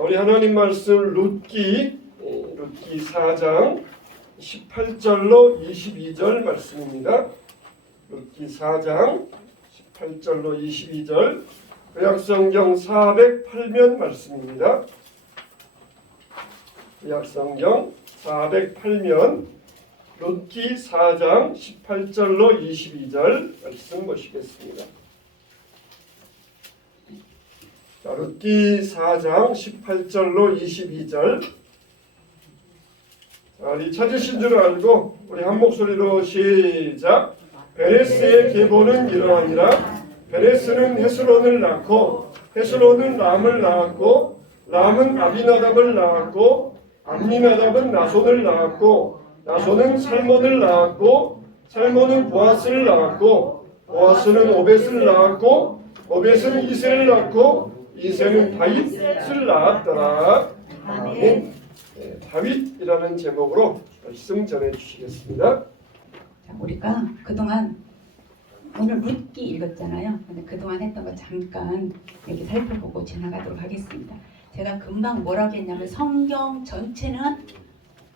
우리 하나님 말씀 룻기 4장 18절로 22절 말씀입니다. 룻기 4장 18절로 22절 구약성경 408면 말씀입니다. 구약성경 408면 룻기 4장 18절로 22절 말씀 보시겠습니다. 자, 룻기 4장 18절로 22절. 자, 이 찾으신 줄 알고 우리 한 목소리로 시작. 베레스의 계보는 이러하니라. 베레스는 헤스론을 낳고 헤스론은 람을 낳았고 람은 아비나답을 낳았고 암미나답은 나손을 낳았고 나손은 살몬을 낳았고 살몬은 보아스를 낳았고 보아스는 오벳을 낳았고 오벳은 이새를 낳고 이새는 다윗을 낳았더라. 아멘. 네, 다윗이라는 제목으로 말씀 전해 주시겠습니다. 자, 우리가 그동안 오늘 룻기 읽었잖아요. 근데 그동안 했던 거 잠깐 이렇게 살펴보고 지나가도록 하겠습니다. 제가 금방 뭐라고 했냐면 성경 전체는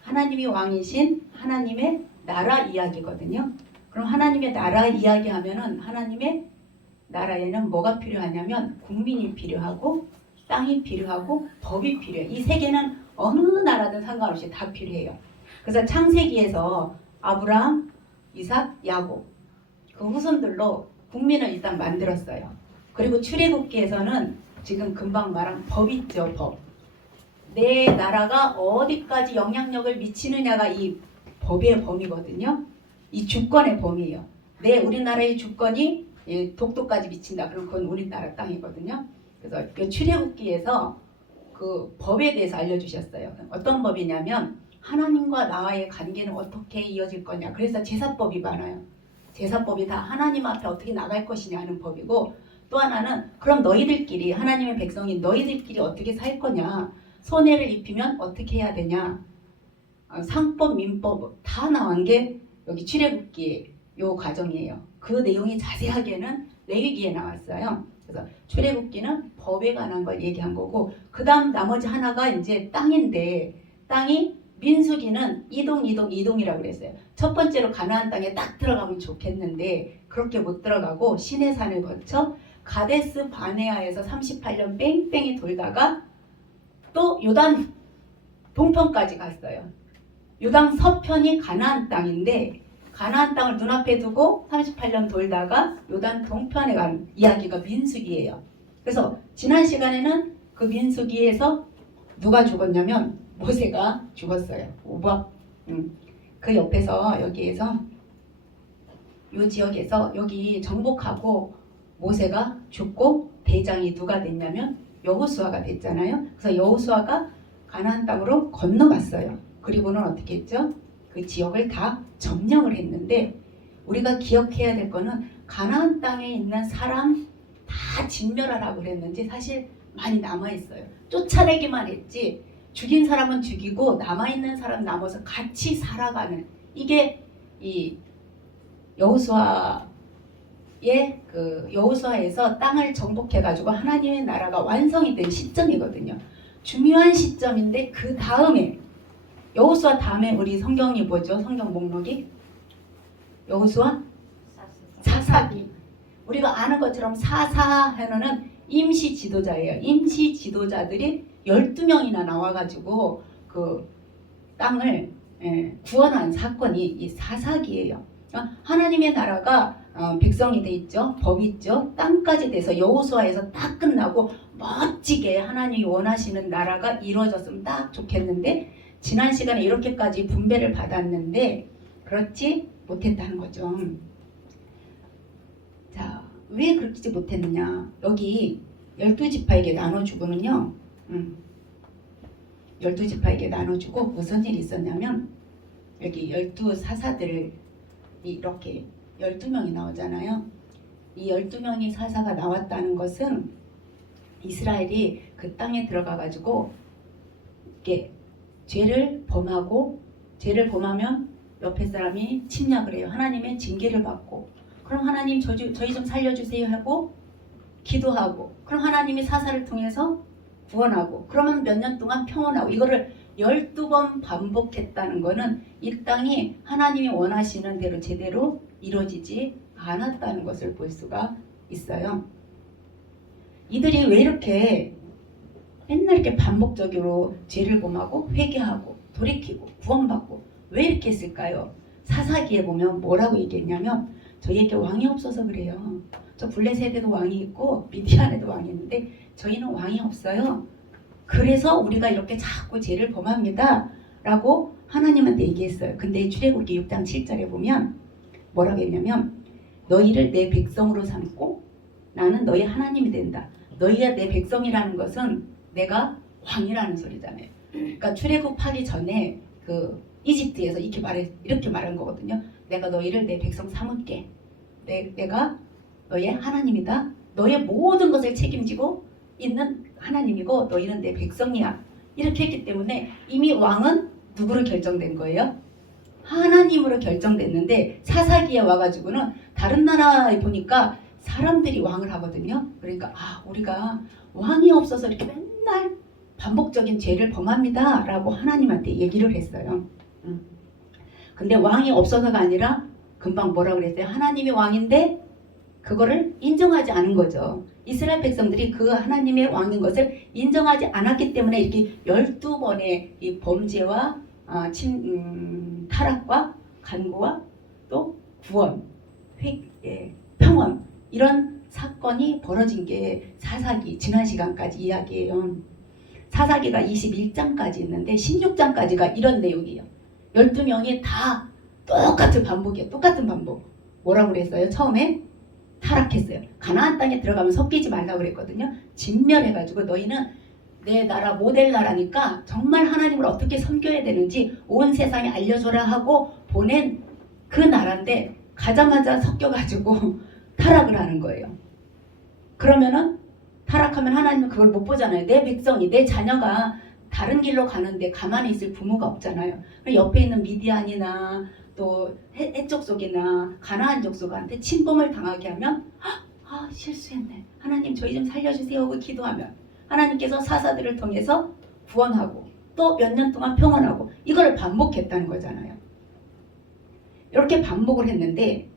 하나님이 왕이신 하나님의 나라 이야기거든요. 그럼 하나님의 나라 이야기하면은 하나님의 나라에는 뭐가 필요하냐면 국민이 필요하고 땅이 필요하고 법이 필요해요. 이 세 개는 어느 나라든 상관없이 다 필요해요. 그래서 창세기에서 아브라함, 이삭, 야곱 그 후손들로 국민을 일단 만들었어요. 그리고 출애굽기에서는 지금 금방 말한 법 있죠. 법. 내 나라가 어디까지 영향력을 미치느냐가 이 법의 범위거든요. 이 주권의 범위예요. 우리나라의 주권이 독도까지 미친다. 그럼 그건 우리나라 땅이거든요. 그래서 그 출애굽기에서 그 법에 대해서 알려주셨어요. 어떤 법이냐면 하나님과 나와의 관계는 어떻게 이어질 거냐. 그래서 제사법이 많아요. 제사법이 다 하나님 앞에 어떻게 나갈 것이냐 하는 법이고, 또 하나는 그럼 너희들끼리 하나님의 백성인 너희들끼리 어떻게 살 거냐. 손해를 입히면 어떻게 해야 되냐. 상법, 민법 다 나온 게 여기 출애굽기 요 과정이에요. 그 내용이 자세하게는 레위기에 나왔어요. 그래서 출애굽기는 법에 관한 걸 얘기한 거고, 그 다음 나머지 하나가 이제 땅인데, 땅이 민수기는 이동이라고 그랬어요. 첫 번째로 가나안 땅에 딱 들어가면 좋겠는데 그렇게 못 들어가고 시내산을 거쳐 가데스 바네아에서 38년 뺑뺑이 돌다가 또 요단 동편까지 갔어요. 요단 서편이 가나안 땅인데 가나안 땅을 눈앞에 두고 38년 돌다가 요단 동편에 간 이야기가 민수기예요. 그래서 지난 시간에는 그 민수기에서 누가 죽었냐면 모세가 죽었어요. 그 옆에서 여기에서 이 지역에서 여기 정복하고 모세가 죽고 대장이 누가 됐냐면 여호수아가 됐잖아요. 그래서 여호수아가 가나안 땅으로 건너갔어요. 그리고는 어떻게 했죠? 그 지역을 다 점령을 했는데, 우리가 기억해야 될 거는 가나안 땅에 있는 사람 다 진멸하라고 그랬는지 사실 많이 남아있어요. 쫓아내기만 했지 죽인 사람은 죽이고 남아있는 사람 남아서 같이 살아가는, 이게 이 여호수아의 여호수아에서 땅을 정복해가지고 하나님의 나라가 완성이 된 시점이거든요. 중요한 시점인데 그 다음에 여호수아 다음에 우리 성경이 뭐죠? 성경 목록이 여호수아 사사기. 우리가 아는 것처럼 사사하면은 임시 지도자예요. 임시 지도자들이 12명이나 나와가지고 그 땅을 구원한 사건이 이 사사기예요. 하나님의 나라가 백성이 돼 있죠. 법이 있죠. 땅까지 돼서 여호수아에서 딱 끝나고 멋지게 하나님이 원하시는 나라가 이루어졌으면 딱 좋겠는데, 지난 시간에 이렇게까지 분배를 받았는데 그렇지 못했다는 거죠. 자, 왜 그렇지 못했느냐. 여기 12지파에게 나눠주고는요. 12지파에게 나눠주고 무슨 일이 있었냐면, 여기 12사사들을 이렇게 12명이 나오잖아요. 이 12명이 사사가 나왔다는 것은 이스라엘이 그 땅에 들어가가지고 이렇게 죄를 범하면 옆에 사람이 침략을 해요. 하나님의 징계를 받고, 그럼 하나님 저희 좀 살려주세요 하고 기도하고, 그럼 하나님이 사사를 통해서 구원하고 그러면 몇 년 동안 평온하고 이거를 12번 반복했다는 거는 이 땅이 하나님이 원하시는 대로 제대로 이루어지지 않았다는 것을 볼 수가 있어요. 이들이 왜 이렇게 맨날 이렇게 반복적으로 죄를 범하고 회개하고 돌이키고 구원받고 왜 이렇게 했을까요? 사사기에 보면 뭐라고 얘기했냐면 저희에게 왕이 없어서 그래요. 저 블레셋에도 왕이 있고 미디안에도 왕이 있는데 저희는 왕이 없어요. 그래서 우리가 이렇게 자꾸 죄를 범합니다 라고 하나님한테 얘기했어요. 근데 출애굽기 6장 7절에 보면 뭐라고 했냐면 너희를 내 백성으로 삼고 나는 너희 하나님이 된다. 너희가 내 백성이라는 것은 내가 왕이라는 소리잖아요. 그러니까 출애굽하기 전에 그 이집트에서 이렇게 말한 거거든요. 내가 너희를 내 백성 삼을게. 내가 너의 하나님이다. 너의 모든 것을 책임지고 있는 하나님이고 너희는 내 백성이야. 이렇게 했기 때문에 이미 왕은 누구로 결정된 거예요? 하나님으로 결정됐는데 사사기에 와가지고는 다른 나라에 보니까 사람들이 왕을 하거든요. 그러니까 우리가 왕이 없어서 이렇게 맨날 반복적인 죄를 범합니다 라고 하나님한테 얘기를 했어요. 근데 왕이 없어서가 아니라 금방 뭐라고 그랬어요? 하나님이 왕인데 그거를 인정하지 않은 거죠. 이스라엘 백성들이 그 하나님의 왕인 것을 인정하지 않았기 때문에 이렇게 12번의 이 범죄와 타락과 간구와 또 구원, 평온 이런 사건이 벌어진 게 사사기 지난 시간까지 이야기예요. 사사기가 21장까지 있는데 16장까지가 이런 내용이에요. 12명이 다 똑같은 반복이에요. 똑같은 반복. 뭐라고 그랬어요? 처음에 타락했어요. 가나안 땅에 들어가면 섞이지 말라고 그랬거든요. 진멸해가지고 너희는 내 나라 모델 나라니까 정말 하나님을 어떻게 섬겨야 되는지 온 세상에 알려줘라 하고 보낸 그 나라인데 가자마자 섞여가지고 타락을 하는 거예요. 그러면은 타락하면 하나님은 그걸 못 보잖아요. 내 백성이 내 자녀가 다른 길로 가는데 가만히 있을 부모가 없잖아요. 옆에 있는 미디안이나 또 해족속이나 가나안 족속한테 침범을 당하게 하면 실수했네. 하나님 저희 좀 살려주세요 하고 기도하면 하나님께서 사사들을 통해서 구원하고 또 몇 년 동안 평온하고 이걸 반복했다는 거잖아요. 이렇게 반복을 했는데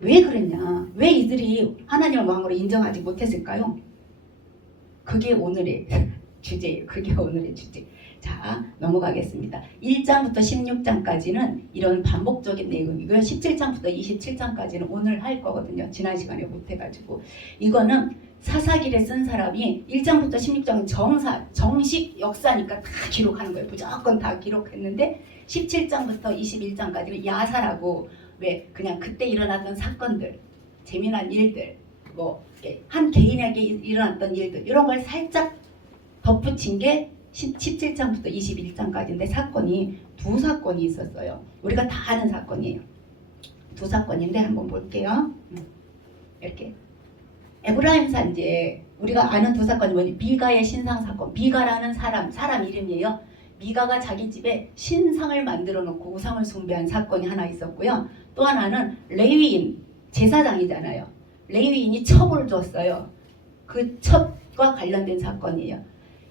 왜 그랬냐? 왜 이들이 하나님을 왕으로 인정하지 못했을까요? 그게 오늘의 주제예요. 그게 오늘의 주제. 자, 넘어가겠습니다. 1장부터 16장까지는 이런 반복적인 내용이고요. 17장부터 27장까지는 오늘 할 거거든요. 지난 시간에 못해가지고. 이거는 사사기를 쓴 사람이 1장부터 16장은 정식 역사니까 다 기록하는 거예요. 무조건 다 기록했는데 17장부터 21장까지는 야사라고 왜 그냥 그때 일어났던 사건들, 재미난 일들, 뭐 한 개인에게 일어났던 일들 이런 걸 살짝 덧붙인 게 17장부터 21장까지인데 사건이 두 사건이 있었어요. 우리가 다 아는 사건이에요. 두 사건인데 한번 볼게요. 이렇게 에브라임 산지에 우리가 아는 두 사건이 뭐니? 미가의 신상 사건. 미가라는 사람 이름이에요. 미가가 자기 집에 신상을 만들어 놓고 우상을 숭배한 사건이 하나 있었고요. 또 하나는 레위인 제사장이잖아요. 레위인이 첩을 줬어요. 그 첩과 관련된 사건이에요.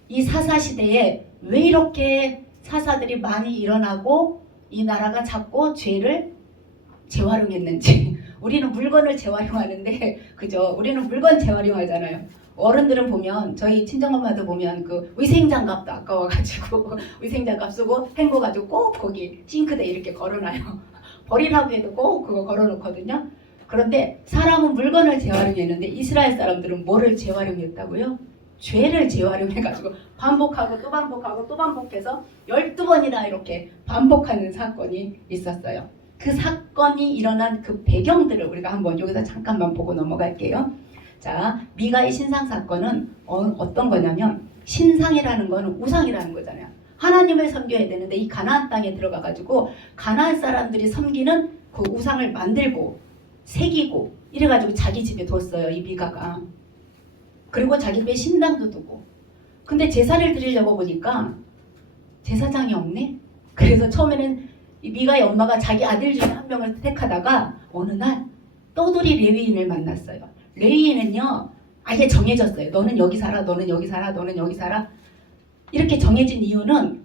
이 사사시대에 왜 이렇게 사사들이 많이 일어나고 이 나라가 자꾸 죄를 재활용했는지. 우리는 물건을 재활용하는데 그죠? 우리는 물건 재활용하잖아요. 어른들은 보면 저희 친정엄마도 보면 그 위생장갑도 아까워가지고 위생장갑 쓰고 헹궈가지고 꼭 거기 싱크대에 이렇게 걸어놔요. 버리라고 해도 꼭 그거 걸어놓거든요. 그런데 사람은 물건을 재활용했는데 이스라엘 사람들은 뭐를 재활용했다고요? 죄를 재활용해가지고 반복하고 또 반복하고 또 반복해서 12번이나 이렇게 반복하는 사건이 있었어요. 그 사건이 일어난 그 배경들을 우리가 한번 여기서 잠깐만 보고 넘어갈게요. 자, 미가의 신상 사건은 어떤 거냐면 신상이라는 거는 우상이라는 거잖아요. 하나님을 섬겨야 되는데 이 가나안 땅에 들어가가지고 가나안 사람들이 섬기는 그 우상을 만들고 새기고 이래가지고 자기 집에 뒀어요. 이 미가가. 그리고 자기 집에 신당도 두고. 근데 제사를 드리려고 보니까 제사장이 없네. 그래서 처음에는 이 미가의 엄마가 자기 아들 중에 한 명을 택하다가 어느 날 떠돌이 레위인을 만났어요. 레위인은요 아예 정해졌어요. 너는 여기 살아, 너는 여기 살아, 너는 여기 살아. 이렇게 정해진 이유는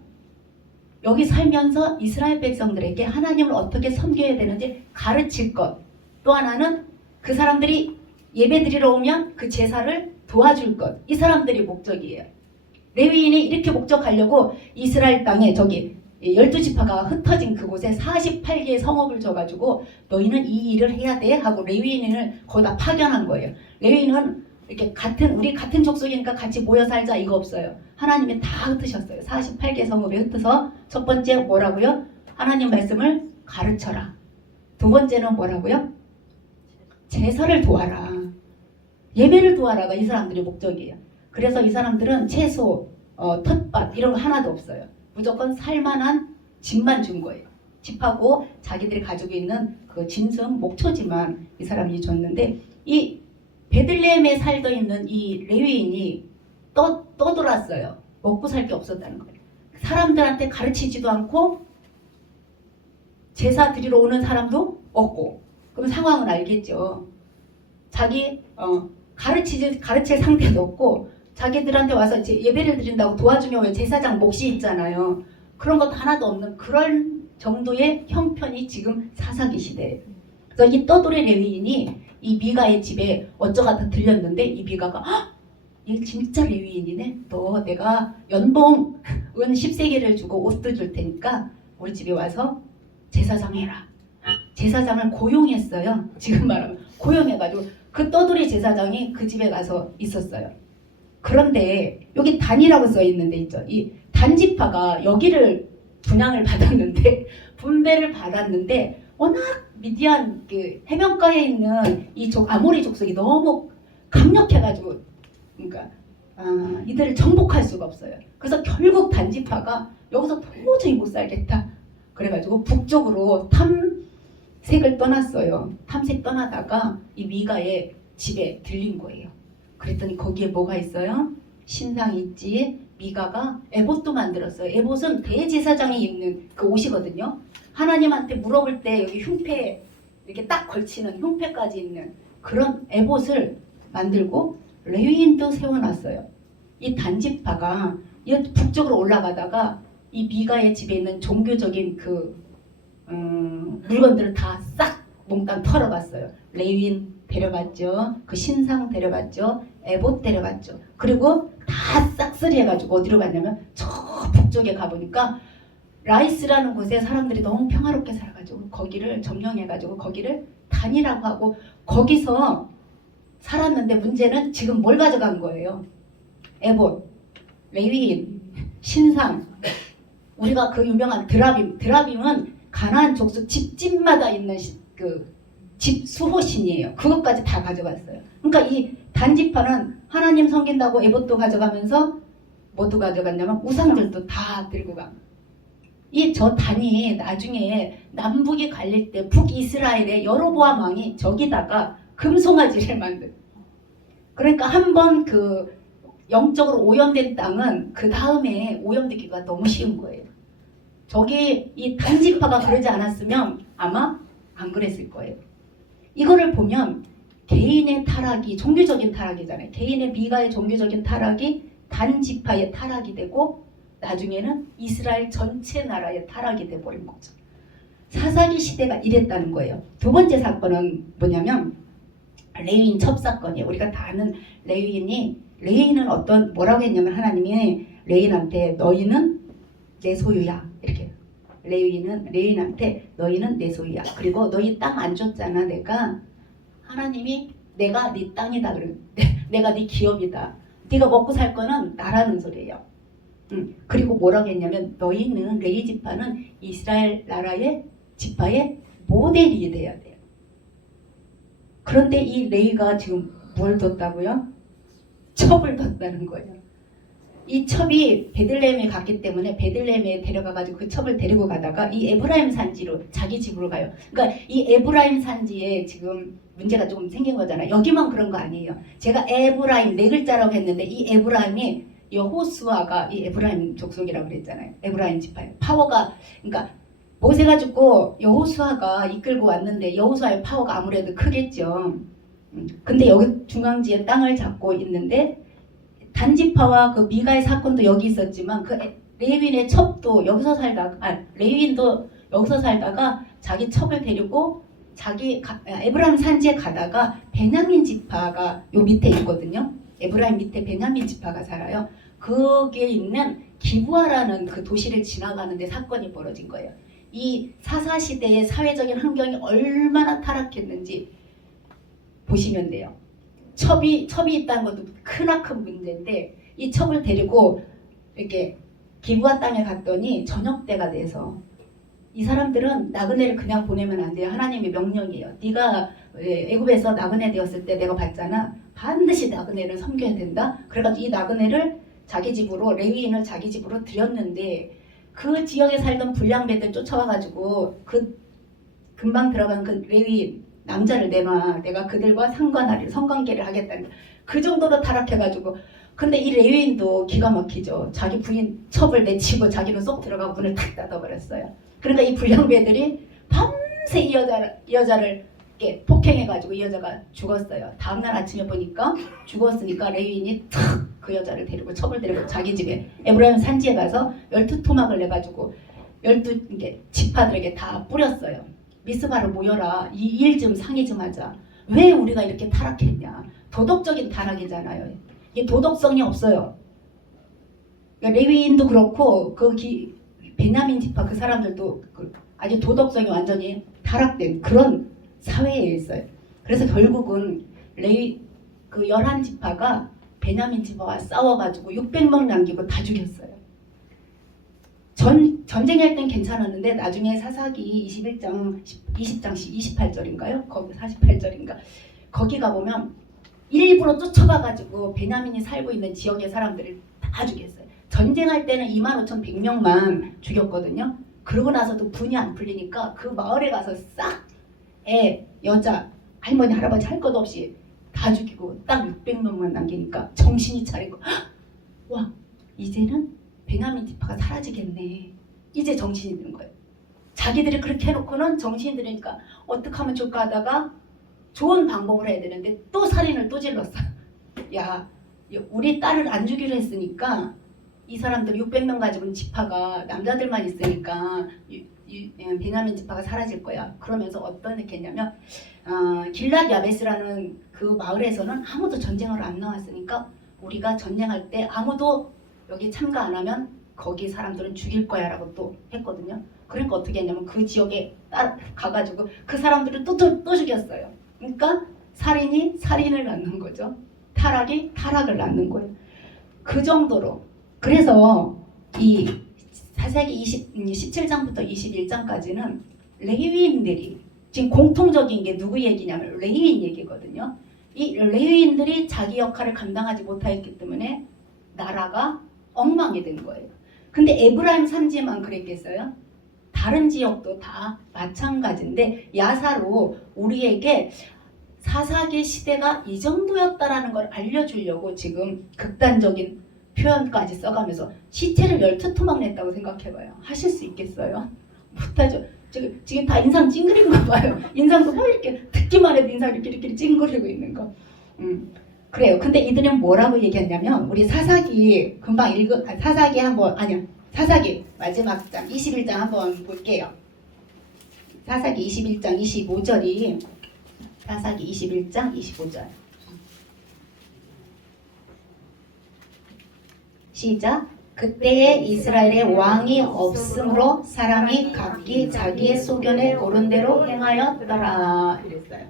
여기 살면서 이스라엘 백성들에게 하나님을 어떻게 섬겨야 되는지 가르칠 것. 또 하나는 그 사람들이 예배드리러 오면 그 제사를 도와줄 것. 이 사람들이 목적이에요. 레위인이 이렇게 목적하려고 이스라엘 땅에 저기 12지파가 흩어진 그곳에 48개의 성읍을 줘가지고 너희는 이 일을 해야 돼 하고 레위인을 거기다 파견한 거예요. 레위인은 이렇게 우리 같은 족속이니까 같이 모여 살자 이거 없어요. 하나님이 다 흩으셨어요. 48개 성읍에 흩어서 첫 번째 뭐라고요? 하나님 말씀을 가르쳐라. 두 번째는 뭐라고요? 제사를 도와라. 예배를 도와라가 이 사람들의 목적이에요. 그래서 이 사람들은 채소, 텃밭 이런 거 하나도 없어요. 무조건 살만한 집만 준 거예요. 집하고 자기들이 가지고 있는 그 짐승, 목초지만 이 사람이 줬는데 이 베들레헴에 살고 있는 이 레위인이 떠돌았어요. 먹고 살 게 없었다는 거예요. 사람들한테 가르치지도 않고 제사 드리러 오는 사람도 없고 그럼 상황은 알겠죠. 자기 가르칠 상태도 없고 자기들한테 와서 이제 예배를 드린다고 도와주면 왜 제사장 몫이 있잖아요. 그런 것도 하나도 없는 그런 정도의 형편이 지금 사사기 시대예요. 그래서 이 떠돌이 레위인이 이 미가의 집에 어쩌다 들렸는데 이 미가가 얘 진짜 레위인이네. 너 내가 연봉 은 10세겔을 주고 옷도 줄 테니까 우리 집에 와서 제사장 해라. 제사장을 고용했어요. 지금 말하면 고용해가지고 그 떠돌이 제사장이 그 집에 가서 있었어요. 그런데 여기 단이라고 써 있는데 있죠. 이 단지파가 여기를 분양을 받았는데 분배를 받았는데 워낙 미디안 그 해변가에 있는 이 아모리 족속이 너무 강력해가지고 그러니까 이들을 정복할 수가 없어요. 그래서 결국 단지파가 여기서 도저히 못 살겠다. 그래가지고 북쪽으로 탐색을 떠났어요. 탐색 떠나다가 이 미가의 집에 들린 거예요. 그랬더니 거기에 뭐가 있어요? 신상이 있지. 미가가 에봇도 만들었어요. 에봇은 대제사장이 입는 그 옷이거든요. 하나님한테 물어볼 때 여기 흉패 이렇게 딱 걸치는 흉패까지 있는 그런 에봇을 만들고 레위인도 세워놨어요. 이 단지파가 이 북쪽으로 올라가다가 이 미가의 집에 있는 종교적인 그 물건들을 다 싹 몽땅 털어갔어요. 레위인 데려갔죠. 그 신상 데려갔죠. 에봇 데려갔죠. 그리고 다 싹쓸이 해가지고 어디로 갔냐면 저 북쪽에 가보니까 라이스라는 곳에 사람들이 너무 평화롭게 살아가지고 거기를 점령해가지고 거기를 단이라고 하고 거기서 살았는데 문제는 지금 뭘 가져간 거예요? 에봇, 레위인, 신상. 우리가 그 유명한 드라빔은 가나안 족속 집집마다 있는 그 집 수호신이에요. 그것까지 다 가져갔어요. 그러니까 이 단지파는 하나님 섬긴다고 에봇도 가져가면서 뭐도 가져갔냐면 우상들도 다 들고 가. 이 저 단이 나중에 남북이 갈릴 때 북이스라엘의 여로보암 왕이 저기다가 금송아지를 만든. 그러니까 한번 그 영적으로 오염된 땅은 그 다음에 오염되기가 너무 쉬운 거예요. 저기 이 단지파가 그러지 않았으면 아마 안 그랬을 거예요. 이거를 보면 개인의 타락이 종교적인 타락이잖아요. 개인의 미가의 종교적인 타락이 단지파의 타락이 되고 나중에는 이스라엘 전체 나라의 타락이 돼버린 거죠. 사사기 시대가 이랬다는 거예요. 두 번째 사건은 뭐냐면 레위인 첩사건이에요. 우리가 다 아는 레위인은 뭐라고 했냐면 하나님이 레위인한테 너희는 내 소유야 이렇게. 레위인한테 너희는 내 소유야. 그리고 너희 땅 안 줬잖아. 하나님이 내가 네 땅이다. 내가 네 기업이다. 네가 먹고 살 거는 나라는 소리예요. 그리고 뭐라고 했냐면 너희는 레위 지파는 이스라엘 나라의 지파의 모델이 돼야 돼요. 그런데 이 레위가 지금 뭘 뒀다고요? 첩을 뒀다는 거예요. 이 첩이 베들레헴에 갔기 때문에 베들레헴에 데려가가지고 그 첩을 데리고 가다가 이 에브라임 산지로 자기 집으로 가요. 그러니까 이 에브라임 산지에 지금 문제가 조금 생긴 거잖아요. 여기만 그런 거 아니에요. 제가 에브라임 네 글자라고 했는데 이 에브라임이 여호수아가 이 에브라임 족속이라고 그랬잖아요. 에브라임 지파예요. 파워가 그러니까 모세가 죽고 여호수아가 이끌고 왔는데 여호수아의 파워가 아무래도 크겠죠. 근데 여기 중앙지에 땅을 잡고 있는데 단지파와 그 미가의 사건도 여기 있었지만 그 레위인의 첩도 여기서 살다가 레위인도 여기서 살다가 자기 첩을 데리고 에브라임 산지에 가다가 베냐민 지파가 요 밑에 있거든요. 에브라임 밑에 베냐민 지파가 살아요. 거기에 있는 기부아라는 그 도시를 지나가는데 사건이 벌어진 거예요. 이 사사시대의 사회적인 환경이 얼마나 타락했는지 보시면 돼요. 첩이 있다는 것도 크나큰 문제인데 이 첩을 데리고 이렇게 기부아 땅에 갔더니 저녁 때가 돼서 이 사람들은 나그네를 그냥 보내면 안 돼요. 하나님의 명령이에요. 네가 애굽에서 나그네 되었을 때 내가 봤잖아. 반드시 나그네를 섬겨야 된다. 그래가지고 이 나그네를 자기 집으로 레위인을 자기 집으로 들였는데 그 지역에 살던 불량배들 쫓아와가지고 그 금방 들어간 그 레위인 남자를 내놔. 내가 그들과 성관계를 하겠다는 그 정도로 타락해가지고 근데 이 레위인도 기가 막히죠. 자기 부인 첩을 내치고 자기는 쏙 들어가고 문을 탁 닫아버렸어요. 그러니까 이 불량배들이 밤새 이 여자를 이렇게 폭행해가지고 이 여자가 죽었어요. 다음날 아침에 보니까 죽었으니까 레위인이 탁 그 여자를 데리고 첩을 데리고 자기 집에 에브라임 산지에 가서 12토막을 내가지고 12 지파들에게 다 뿌렸어요. 미스바로 모여라. 이 일 좀 상의 좀 하자. 왜 우리가 이렇게 타락했냐. 도덕적인 타락이잖아요. 이게 도덕성이 없어요. 그러니까 레위인도 그렇고 베냐민 지파 그 사람들도 아주 도덕성이 완전히 타락된 그런 사회에 있어요. 그래서 결국은 그 11지파가 베냐민 지파와 싸워가지고 600명 남기고 다 죽였어요. 전쟁할 땐 괜찮았는데 나중에 사사기 20장 28절인가요? 거기 48절인가? 거기 가보면 일부러 쫓아가가지고 베냐민이 살고 있는 지역의 사람들을 다 죽였어요. 전쟁할 때는 25,100명만 죽였거든요. 그러고 나서도 분이 안 풀리니까 그 마을에 가서 싹 여자, 할머니, 할아버지 할 것 없이 다 죽이고 딱 600명만 남기니까 정신이 차리고 와 이제는 베냐민 지파가 사라지겠네. 이제 정신이 드는 거예요. 자기들이 그렇게 해놓고는 정신이 드니까 어떻게 하면 좋을까 하다가 좋은 방법을 해야 되는데 또 살인을 또 질렀어요. 야 우리 딸을 안 주기로 했으니까 이 사람들 600명 가지고는 지파가 남자들만 있으니까 베냐민 지파가 사라질 거야. 그러면서 어떤 이렇게 했냐면 길랏 야베스라는 그 마을에서는 아무도 전쟁을 안 나왔으니까 우리가 전쟁할 때 아무도 여기 참가 안 하면 거기 사람들은 죽일 거야 라고 또 했거든요. 그러니까 어떻게 했냐면 그 지역에 가가지고 그 사람들을 또 죽였어요. 그러니까 살인이 살인을 낳는 거죠. 타락이 타락을 낳는 거예요. 그 정도로. 그래서 이 사사기 17장부터 21장까지는 레위인들이 지금 공통적인 게 누구 얘기냐면 레위인 얘기거든요. 이 레위인들이 자기 역할을 감당하지 못하였기 때문에 나라가 엉망이 된 거예요. 근데 에브라임 산지만 그랬겠어요? 다른 지역도 다 마찬가지인데 야사로 우리에게 사사기 시대가 이 정도였다라는 걸 알려주려고 지금 극단적인 표현까지 써가면서 시체를 12토막 냈다고 생각해봐요. 하실 수 있겠어요? 못하죠. 지금 다 인상 찡그린가 봐요. 인상도 막 이렇게 듣기만 해도 인상 이렇게 찡그리고 있는 거. 그래요. 근데 이들은 뭐라고 얘기했냐면 우리 사사기 금방 사사기 한번 사사기 마지막 장 21장 한번 볼게요. 사사기 21장 25절이 사사기 21장 25절 시작. 그때에 이스라엘에 왕이 없으므로 사람이 각기 자기의 소견에 옳은 대로 행하였더라 이랬어요.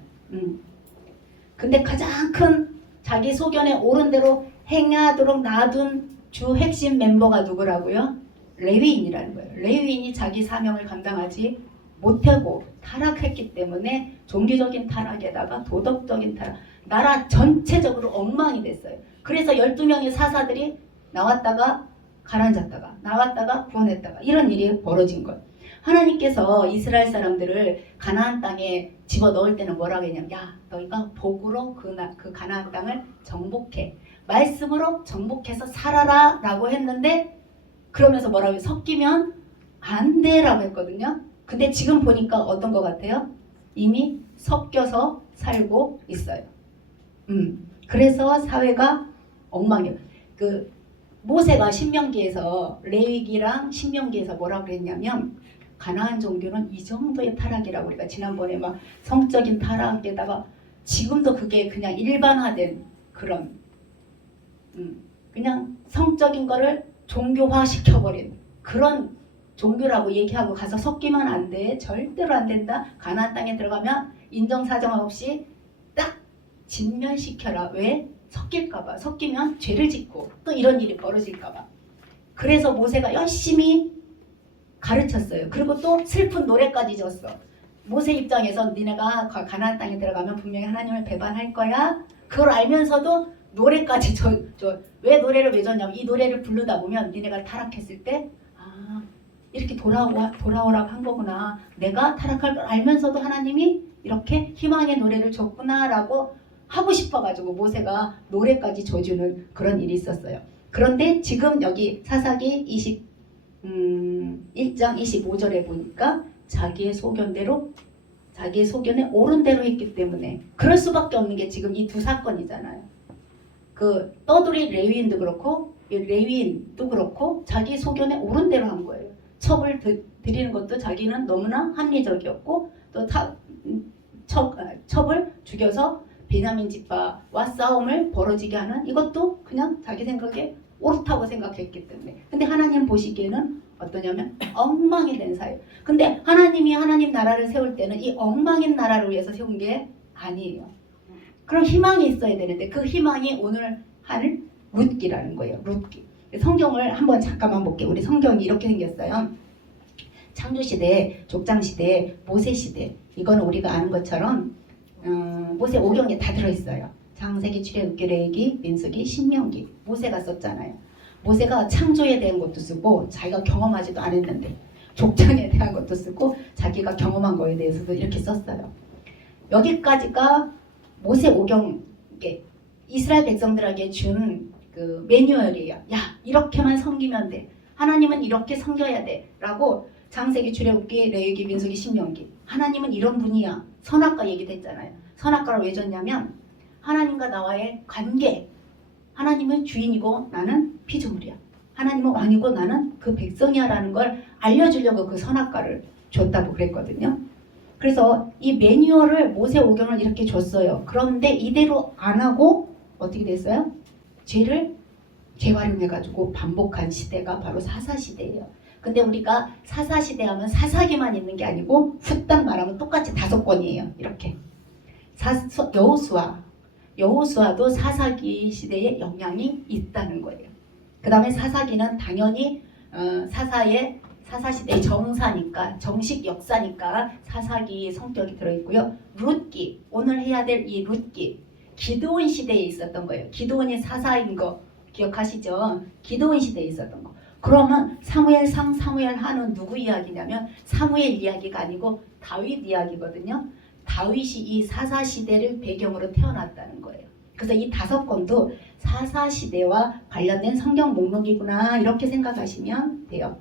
근데 가장 큰 자기 소견에 옳은 대로 행하도록 놔둔 주 핵심 멤버가 누구라고요? 레위인이라는 거예요. 레위인이 자기 사명을 감당하지 못하고 타락했기 때문에 종교적인 타락에다가 도덕적인 타락, 나라 전체적으로 엉망이 됐어요. 그래서 12명의 사사들이 나왔다가 가라앉았다가 나왔다가 구원했다가 이런 일이 벌어진 거예요. 하나님께서 이스라엘 사람들을 가나안 땅에 집어넣을 때는 뭐라고 했냐면 야 너희가 복으로 그 가나안 땅을 정복해 말씀으로 정복해서 살아라 라고 했는데 그러면서 뭐라고 섞이면 안 돼 라고 했거든요. 근데 지금 보니까 어떤 것 같아요? 이미 섞여서 살고 있어요. 그래서 사회가 엉망이에요. 그 모세가 신명기에서 레위기랑 신명기에서 뭐라고 그랬냐면 가나안 종교는 이 정도의 타락이라고 우리가 지난번에 막 성적인 타락에다가 지금도 그게 그냥 일반화된 그런 그냥 성적인 거를 종교화 시켜버린 그런 종교라고 얘기하고 가서 섞이면 안 돼. 절대로 안 된다. 가나안 땅에 들어가면 인정사정 없이 딱 진면시켜라. 왜? 섞일까봐. 섞이면 죄를 짓고 또 이런 일이 벌어질까봐. 그래서 모세가 열심히 가르쳤어요. 그리고 또 슬픈 노래까지 졌어. 모세 입장에서 니네가 가나안 땅에 들어가면 분명히 하나님을 배반할 거야. 그걸 알면서도 노래까지 왜 노래를 왜 졌냐면 이 노래를 부르다 보면 니네가 타락했을 때 이렇게 돌아오라고 한 거구나. 내가 타락할 걸 알면서도 하나님이 이렇게 희망의 노래를 줬구나라고 하고 싶어가지고 모세가 노래까지 줘주는 그런 일이 있었어요. 그런데 지금 여기 사사기 1장 25절에 보니까 자기의 소견에 옳은 대로 했기 때문에 그럴 수밖에 없는 게 지금 이 두 사건이잖아요. 그 떠돌이 레위인도 그렇고 레위인도 그렇고 자기 소견에 옳은 대로 한 거예요. 첩을 드리는 것도 자기는 너무나 합리적이었고 또 첩을 죽여서 베냐민 지파와 싸움을 벌어지게 하는 이것도 그냥 자기 생각에 옳다고 생각했기 때문에. 근데 하나님 보시기에는 어떠냐면 엉망이 된 사회. 근데 하나님이 하나님 나라를 세울 때는 이 엉망인 나라를 위해서 세운 게 아니에요. 그럼 희망이 있어야 되는데 그 희망이 오늘 한 룻기라는 거예요. 룻기. 성경을 한번 잠깐만 볼게요. 우리 성경이 이렇게 생겼어요. 창조시대, 족장시대, 모세시대. 이거는 우리가 아는 것처럼 모세 오경에 다 들어있어요. 창세기, 출애굽기, 레위기, 민수기, 신명기. 모세가 썼잖아요. 모세가 창조에 대한 것도 쓰고 자기가 경험하지도 않았는데 족장에 대한 것도 쓰고 자기가 경험한 거에 대해서도 이렇게 썼어요. 여기까지가 모세 오경, 이스라엘 백성들에게 준 그 매뉴얼이에요. 야, 이렇게만 섬기면 돼. 하나님은 이렇게 섬겨야 돼. 라고 창세기, 출애굽기, 레위기, 민수기, 신명기. 하나님은 이런 분이야. 선악과 얘기됐잖아요. 선악과를 왜 줬냐면 하나님과 나와의 관계. 하나님은 주인이고 나는 피조물이야. 하나님은 왕이고 나는 그 백성이야 라는 걸 알려주려고 그 선악과를 줬다고 그랬거든요. 그래서 이 매뉴얼을 모세 오경을 이렇게 줬어요. 그런데 이대로 안 하고 어떻게 됐어요? 죄를 재활용해가지고 반복한 시대가 바로 사사시대예요. 근데 우리가 사사시대 하면 사사기만 있는 게 아니고 후딱 말하면 똑같이 5권이에요. 이렇게. 여호수아도 사사기 시대에 영향이 있다는 거예요. 그 다음에 사사기는 당연히 사사시대의 정사니까 정식 역사니까 사사기 성격이 들어있고요. 룻기, 오늘 해야 될 이 룻기, 기드온 시대에 있었던 거예요. 기드온이 사사인 거 기억하시죠? 기드온 시대에 있었던 거. 그러면 사무엘상, 사무엘하는 누구 이야기냐면 사무엘 이야기가 아니고 다윗 이야기거든요. 다윗이 이 사사시대를 배경으로 태어났다는 거예요. 그래서 이 5권도 사사시대와 관련된 성경 목록이구나 이렇게 생각하시면 돼요.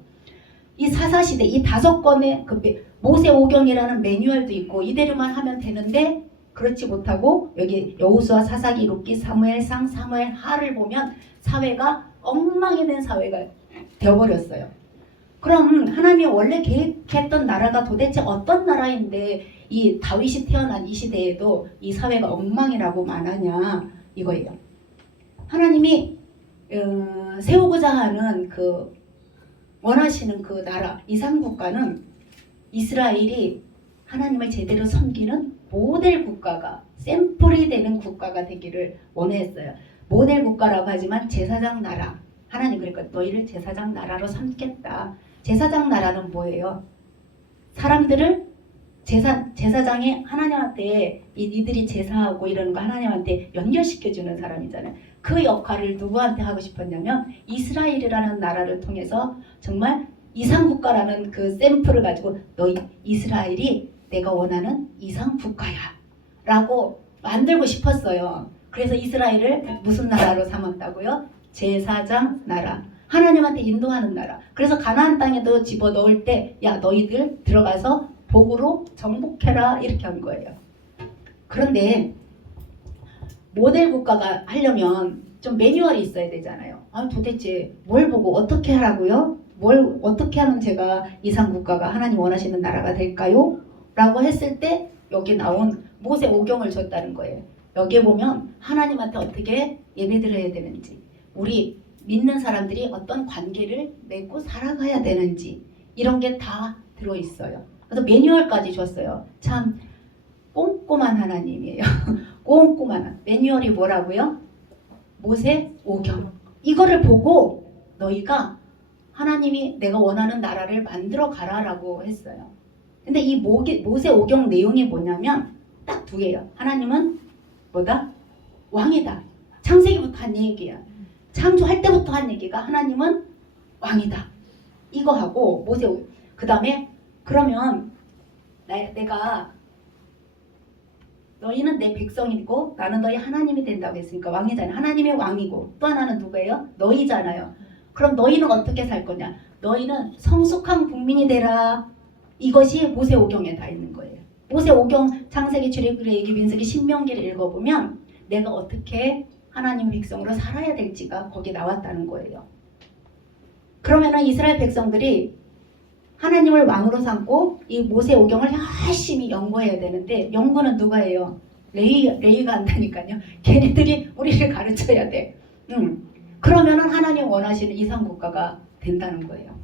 이 사사시대 이 5권의 그 모세 오경이라는 매뉴얼도 있고 이대로만 하면 되는데 그렇지 못하고 여기 여호수아, 사사기, 룻기, 사무엘상, 사무엘하를 보면 사회가 엉망이 된 사회가 되어버렸어요. 그럼 하나님이 원래 계획했던 나라가 도대체 어떤 나라인데 이 다윗이 태어난 이 시대에도 이 사회가 엉망이라고 말하냐 이거예요. 하나님이 세우고자 하는 그 원하시는 그 나라 이상국가는 이스라엘이 하나님을 제대로 섬기는 모델 국가가 샘플이 되는 국가가 되기를 원했어요. 모델 국가라고 하지만 제사장 나라 하나님 그러니까 너희를 제사장 나라로 삼겠다. 제사장 나라는 뭐예요? 사람들을 제사장이 하나님한테 니들이 제사하고 이러는 거 하나님한테 연결시켜주는 사람이잖아요. 그 역할을 누구한테 하고 싶었냐면 이스라엘이라는 나라를 통해서 정말 이상국가라는 그 샘플을 가지고 너희 이스라엘이 내가 원하는 이상국가야 라고 만들고 싶었어요. 그래서 이스라엘을 무슨 나라로 삼았다고요? 제사장 나라. 하나님한테 인도하는 나라. 그래서 가나안 땅에도 집어넣을 때 야 너희들 들어가서 복으로 정복해라 이렇게 한 거예요. 그런데 모델 국가가 하려면 좀 매뉴얼이 있어야 되잖아요. 아, 도대체 뭘 보고 어떻게 하라고요? 뭘 어떻게 하면 제가 이상 국가가 하나님 원하시는 나라가 될까요? 라고 했을 때 여기 나온 모세 오경을 줬다는 거예요. 여기에 보면 하나님한테 어떻게 예배드려야 되는지, 우리 믿는 사람들이 어떤 관계를 맺고 살아가야 되는지 이런 게 다 들어있어요. 그래서 매뉴얼까지 줬어요. 참 꼼꼼한 하나님이에요. 꼼꼼한 매뉴얼이 뭐라고요? 모세 오경. 이거를 보고 너희가 하나님이 내가 원하는 나라를 만들어 가라라고 했어요. 근데 이 모세 오경 내용이 뭐냐면 딱 두 개예요. 하나님은 뭐다? 왕이다. 창세기부터 한 얘기야. 창조할 때부터 한 얘기가 하나님은 왕이다. 이거 하고 모세 오경. 그 다음에 그러면 내가 너희는 내 백성이고 나는 너희 하나님이 된다고 했으니까 왕이잖아요. 하나님의 왕이고 또 하나는 누구예요? 너희잖아요. 그럼 너희는 어떻게 살 거냐? 너희는 성숙한 국민이 되라. 이것이 모세 오경에 다 있는 거예요. 모세 오경 창세기, 출애굽기, 레위기, 민수기, 신명기를 읽어보면 내가 어떻게 하나님의 백성으로 살아야 될지가 거기에 나왔다는 거예요. 그러면은 이스라엘 백성들이 하나님을 왕으로 삼고 이 모세 오경을 열심히 연구해야 되는데 연구는 누가 해요? 레위가 한다니까요. 걔네들이 우리를 가르쳐야 돼. 그러면은 하나님 원하시는 이상 국가가 된다는 거예요.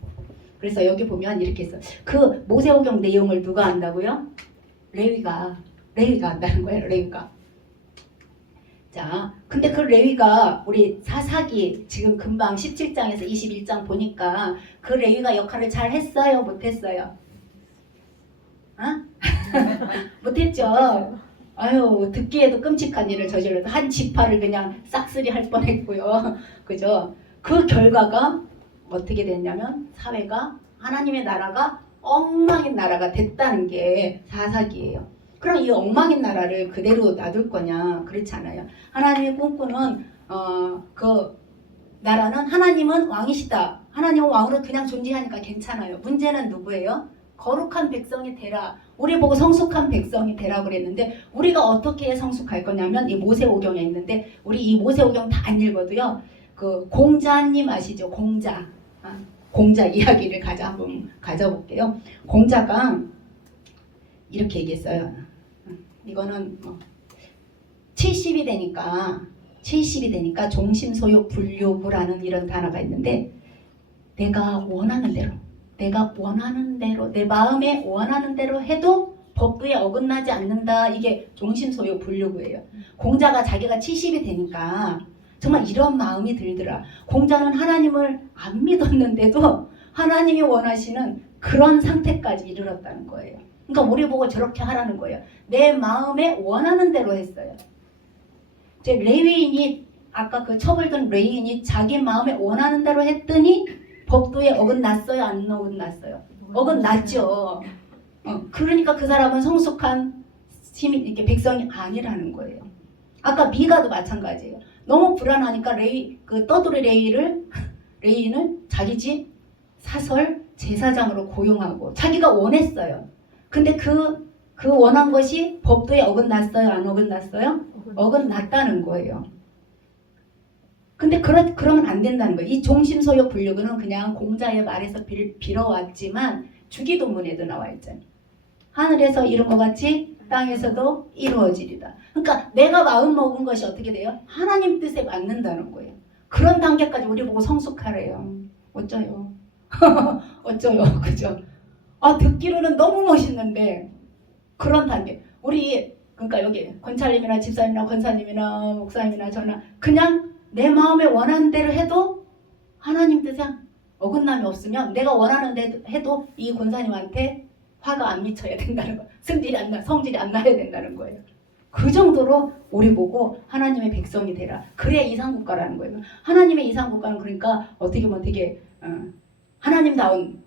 그래서 여기 보면 이렇게 있어. 그 모세 오경 내용을 누가 안다고요? 레위가 안다는 거예요. 레위가. 자, 근데 그 레위가 우리 사사기 지금 금방 17장에서 21장 보니까 그 레위가 역할을 잘 했어요? 못했어요? 못했죠? 아유, 듣기에도 끔찍한 일을 저질러서 한 지파를 그냥 싹쓸이 할 뻔했고요. 그죠? 그 결과가 어떻게 됐냐면 사회가 하나님의 나라가 엉망인 나라가 됐다는 게 사사기예요. 그럼 이 엉망인 나라를 그대로 놔둘 거냐? 그렇지 않아요. 하나님의 꿈꾸는 그 나라는 하나님은 왕이시다. 하나님은 왕으로 그냥 존재하니까 괜찮아요. 문제는 누구예요? 거룩한 백성이 되라. 우리 보고 성숙한 백성이 되라 그랬는데 우리가 어떻게 성숙할 거냐면 이 모세오경에 있는데 우리 이 모세오경 다 안 읽어도요. 그 공자님 아시죠? 공자 이야기를 한번 가져볼게요. 공자가 이렇게 얘기했어요. 이거는 70이 되니까 종심소욕 불교부라는 이런 단어가 있는데 내가 원하는 대로 내 마음에 원하는 대로 해도 법도에 어긋나지 않는다. 이게 종심소욕 불교부예요. 공자가 자기가 70이 되니까 정말 이런 마음이 들더라. 공자는 하나님을 안 믿었는데도 하나님이 원하시는 그런 상태까지 이르렀다는 거예요. 그러니까 우리 보고 저렇게 하라는 거예요. 내 마음에 원하는 대로 했어요. 이제 레위인이 아까 그 처벌된 레위인이 자기 마음에 원하는 대로 했더니 법도에 어긋났어요? 안 어긋났어요? 어긋났죠. 그러니까 그 사람은 성숙한 시민, 이렇게 백성이 아니라는 거예요. 아까 미가도 마찬가지예요. 너무 불안하니까 떠돌이 레위인을 자기 집 사설 제사장으로 고용하고 자기가 원했어요. 근데 그 원한 것이 법도에 어긋났어요? 안 어긋났어요? 어긋났다는 거예요. 근데 그러면 안 된다는 거예요. 이 종심소욕 불교는 그냥 공자의 말에서 빌어왔지만 주기도문에도 나와 있잖아요. 하늘에서 이룬 것 같이 땅에서도 이루어지리다. 그러니까 내가 마음 먹은 것이 어떻게 돼요? 하나님 뜻에 맞는다는 거예요. 그런 단계까지 우리 보고 성숙하래요. 어쩌요? 어쩌요? 그죠? 듣기로는 너무 멋있는데 그런 단계. 우리 그러니까 여기 권찰님이나 집사님이나 권사님이나 목사님이나 저나 그냥 내 마음에 원하는 대로 해도 하나님 뜻에 어긋남이 없으면 내가 원하는 대로 해도 이 권사님한테 화가 안 미쳐야 된다는 거예요. 성질이 안 나야 된다는 거예요. 그 정도로 우리 보고 하나님의 백성이 되라. 그래야 이상국가라는 거예요. 하나님의 이상국가는 그러니까 어떻게 보면 되게 하나님다운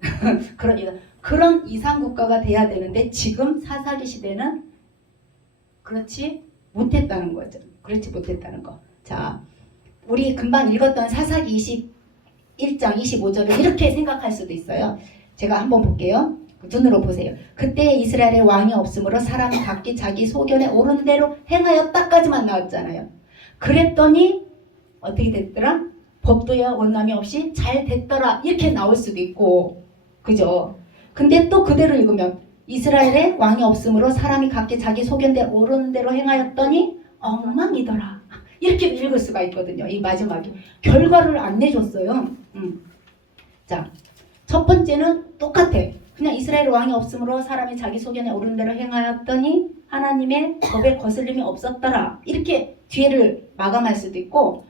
그런 이상국가가 돼야 되는데 지금 사사기 시대는 그렇지 못했다는 거죠. 그렇지 못했다는 거. 자, 우리 금방 읽었던 사사기 21장 25절을 이렇게 생각할 수도 있어요. 제가 한번 볼게요. 눈으로 보세요. 그때 이스라엘에 왕이 없으므로 사람이 각기 자기 소견에 옳은 대로 행하였다까지만 나왔잖아요. 그랬더니 어떻게 됐더라? 법도야 원남이 없이 잘 됐더라. 이렇게 나올 수도 있고, 그죠? 근데 또 그대로 읽으면 이스라엘에 왕이 없으므로 사람이 각기 자기 소견대로 오르는 대로 행하였더니 엉망이더라. 이렇게 읽을 수가 있거든요. 이 마지막에 결과를 안 내줬어요. 자, 첫 번째는 똑같아. 그냥 이스라엘 왕이 없으므로 사람이 자기 소견에 오른 대로 행하였더니 하나님의 법에 거슬림이 없었더라. 이렇게 뒤를 마감할 수도 있고,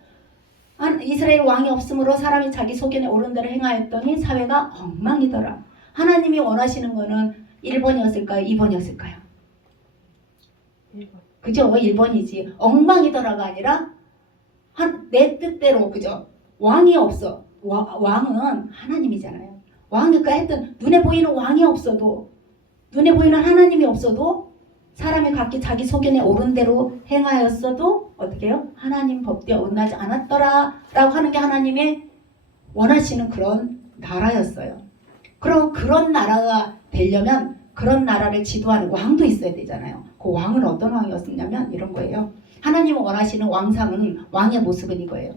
이스라엘 왕이 없으므로 사람이 자기 소견에 오른 대로 행하였더니 사회가 엉망이더라. 하나님이 원하시는 거는 1번이었을까요? 2번이었을까요? 1번. 그죠? 1번이지. 엉망이더라가 아니라 내 뜻대로, 그죠? 왕이 없어. 왕은 하나님이잖아요. 왕이니까 하여튼 눈에 보이는 왕이 없어도, 눈에 보이는 하나님이 없어도 사람이 각기 자기 소견에 오른 대로 행하였어도 어떻게 해요? 하나님 법대에 어긋나지 않았더라 라고 하는 게 하나님의 원하시는 그런 나라였어요. 그럼 그런 나라가 되려면 그런 나라를 지도하는 왕도 있어야 되잖아요. 그 왕은 어떤 왕이었냐면 이런 거예요. 하나님이 원하시는 왕상은, 왕의 모습은 이거예요.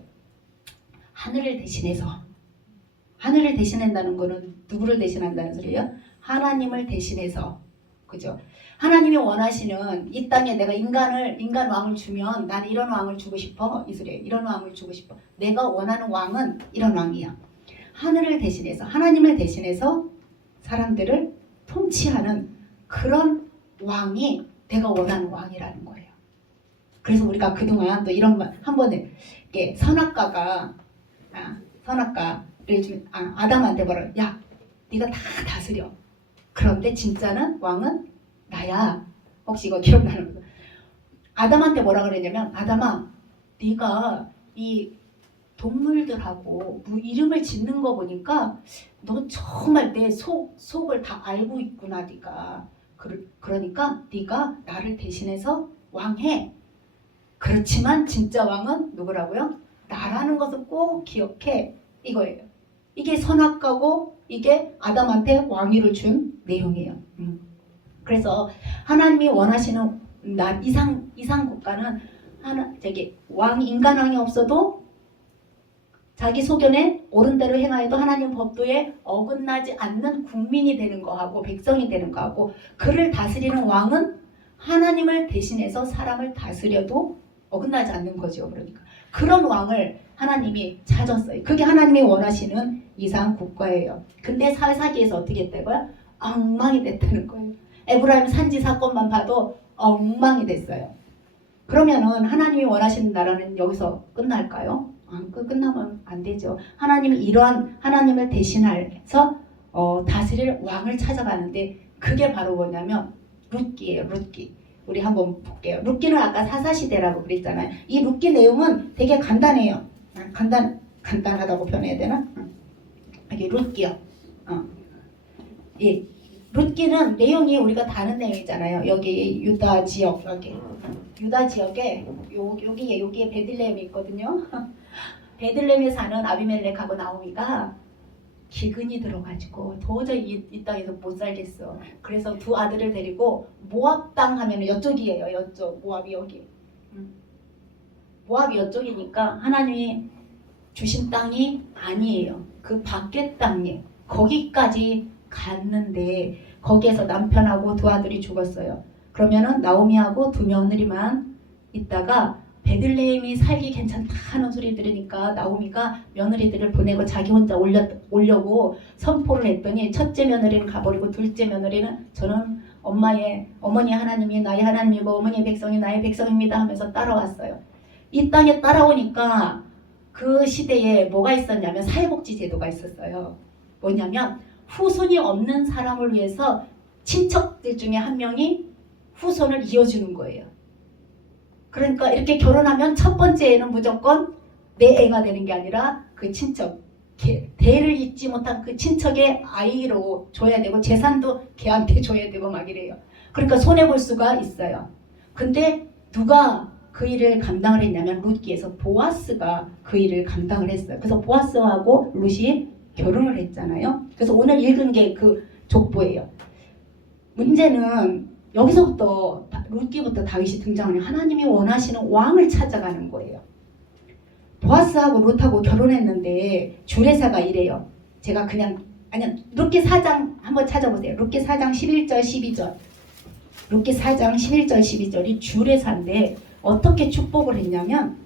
하늘을 대신해서, 하늘을 대신한다는 거는 누구를 대신한다는 소리예요? 하나님을 대신해서, 그죠? 하나님이 원하시는 이 땅에 내가 인간 왕을 주면 난 이런 왕을 주고 싶어, 이 소리예요. 이런 왕을 주고 싶어. 내가 원하는 왕은 이런 왕이야. 하늘을 대신해서, 하나님을 대신해서 사람들을 통치하는 그런 왕이 내가 원하는 왕이라는 거예요. 그래서 우리가 그동안 또 이런 말 한 번에 선악과가 선악과를 좀 아담한테 뭐라, 야 네가 다 다스려. 그런데 진짜는 왕은 나야. 혹시 이거 기억나는 거? 아담한테 뭐라 그랬냐면, 아담아 네가 이 동물들하고 이름을 짓는 거 보니까 너 정말 내 속을 다 알고 있구나. 네가 그러니까 네가 나를 대신해서 왕해. 그렇지만 진짜 왕은 누구라고요? 나라는 것을 꼭 기억해. 이거예요. 이게 선악과고 이게 아담한테 왕위를 준 내용이에요. 그래서 하나님이 원하시는 이상 국가는 인간 왕이 없어도 자기 소견에 옳은 대로 행하여도 하나님 법도에 어긋나지 않는 국민이 되는 거하고 백성이 되는 거하고, 그를 다스리는 왕은 하나님을 대신해서 사람을 다스려도 어긋나지 않는 거죠. 그러니까 그런 왕을 하나님이 찾았어요. 그게 하나님이 원하시는 이상 국가예요. 근데 사사기에서 어떻게 됐다고요? 엉망이 됐다는 거예요. 에브라임 산지 사건만 봐도 엉망이 됐어요. 그러면은 하나님이 원하시는 나라는 여기서 끝날까요? 끝나면 안 되죠. 하나님이 이러한 하나님을 대신해서 다스릴 왕을 찾아가는데, 그게 바로 뭐냐면 룻기예요. 룻기. 우리 한번 볼게요. 룻기는 아까 사사시대라고 그랬잖아요. 이 룻기 내용은 되게 간단해요. 간단하다고 표현해야 되나? 여기 룻기요. 예. 룻기는 내용이 우리가 다른 내용이잖아요. 여기 유다 지역, 유다 지역에 여기에 베들레헴이 있거든요. 베들레헴에 사는 아비멜렉하고 나오미가 기근이 들어가지고 도저히 이 땅에서 못 살겠어. 그래서 두 아들을 데리고 모압 땅 하면은 이쪽이에요. 이쪽 모압이 여기. 모압이 이쪽이니까 하나님이 주신 땅이 아니에요. 그 밖의 땅이에요. 거기까지 갔는데 거기에서 남편하고 두 아들이 죽었어요. 그러면은 나오미하고 두 며느리만 있다가 베들레헴이 살기 괜찮다 하는 소리 들으니까 나오미가 며느리들을 보내고 자기 혼자 오려고 선포를 했더니, 첫째 며느리는 가버리고 둘째 며느리는 저는 어머니 하나님이 나의 하나님이고 어머니의 백성이 나의 백성입니다 하면서 따라왔어요. 이 땅에 따라오니까 그 시대에 뭐가 있었냐면 사회복지 제도가 있었어요. 뭐냐면 후손이 없는 사람을 위해서 친척들 중에 한 명이 후손을 이어주는 거예요. 그러니까 이렇게 결혼하면 첫 번째 애는 무조건 내 애가 되는 게 아니라 그 친척, 대를 잇지 못한 그 친척의 아이로 줘야 되고 재산도 걔한테 줘야 되고 막 이래요. 그러니까 손해볼 수가 있어요. 근데 누가 그 일을 감당을 했냐면 룻기에서 보아스가 그 일을 감당을 했어요. 그래서 보아스하고 룻이 결혼을 했잖아요. 그래서 오늘 읽은 게 그 족보예요. 문제는 여기서부터 룻기부터 다윗이 등장하는 하나님이 원하시는 왕을 찾아가는 거예요. 보아스하고 룻하고 결혼했는데 주례사가 이래요. 제가 그냥 룻기 4장 한번 찾아보세요. 룻기 4장 11절 12절. 룻기 4장 11절 12절이 주례사인데 어떻게 축복을 했냐면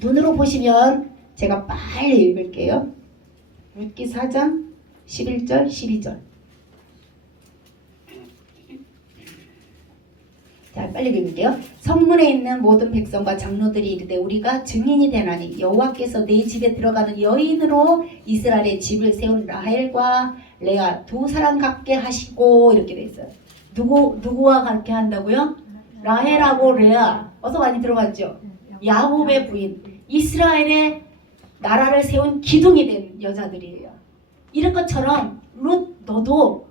눈으로 보시면 제가 빨리 읽을게요. 룻기 4장 11절 12절. 자, 빨리 읽을게요. 성문에 있는 모든 백성과 장로들이 이르되 우리가 증인이 되나니 여호와께서 내 집에 들어가는 여인으로 이스라엘의 집을 세운 라헬과 레아 두 사람 같게 하시고 이렇게 돼 있어요. 누구와 같게 한다고요? 라헬하고 레아. 어서 많이 들어봤죠? 야곱의 부인. 이스라엘의 나라를 세운 기둥이 된 여자들이에요. 이런 것처럼 룻 너도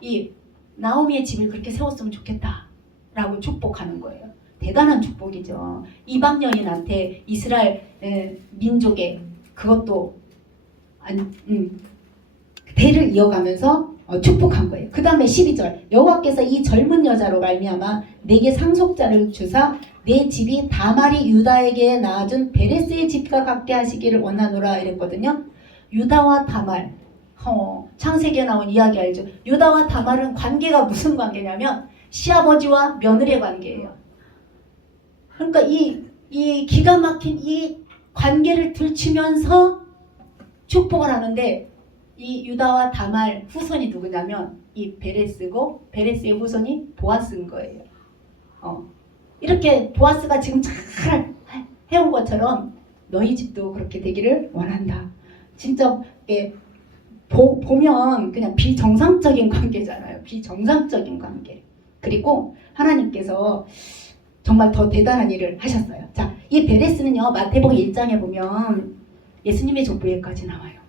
이 나오미의 집을 그렇게 세웠으면 좋겠다. 라고 축복하는 거예요. 대단한 축복이죠. 이방 여인한테 이스라엘 민족의 그것도 대를 이어가면서 축복한 거예요. 그 다음에 12절 여호와께서 이 젊은 여자로 말미암아 내게 상속자를 주사 내 집이 다말이 유다에게 낳아준 베레스의 집과 같게 하시기를 원하노라 이랬거든요. 유다와 다말 창세기에 나온 이야기 알죠? 유다와 다말은 관계가 무슨 관계냐면 시아버지와 며느리의 관계예요. 그러니까 이 기가 막힌 이 관계를 들추면서 축복을 하는데 이 유다와 다말 후손이 누구냐면 이 베레스고 베레스의 후손이 보아스인 거예요. 이렇게 보아스가 지금 잘 해온 것처럼 너희 집도 그렇게 되기를 원한다. 진짜 보면 그냥 비정상적인 관계잖아요. 비정상적인 관계. 그리고 하나님께서 정말 더 대단한 일을 하셨어요. 자, 이 베레스는요. 마태복음 1장에 보면 예수님의 족보에까지 나와요.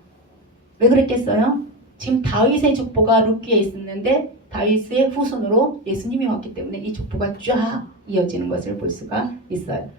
왜 그랬겠어요? 지금 다윗의 족보가 룻기에 있었는데 다윗의 후손으로 예수님이 왔기 때문에 이 족보가 쫙 이어지는 것을 볼 수가 있어요.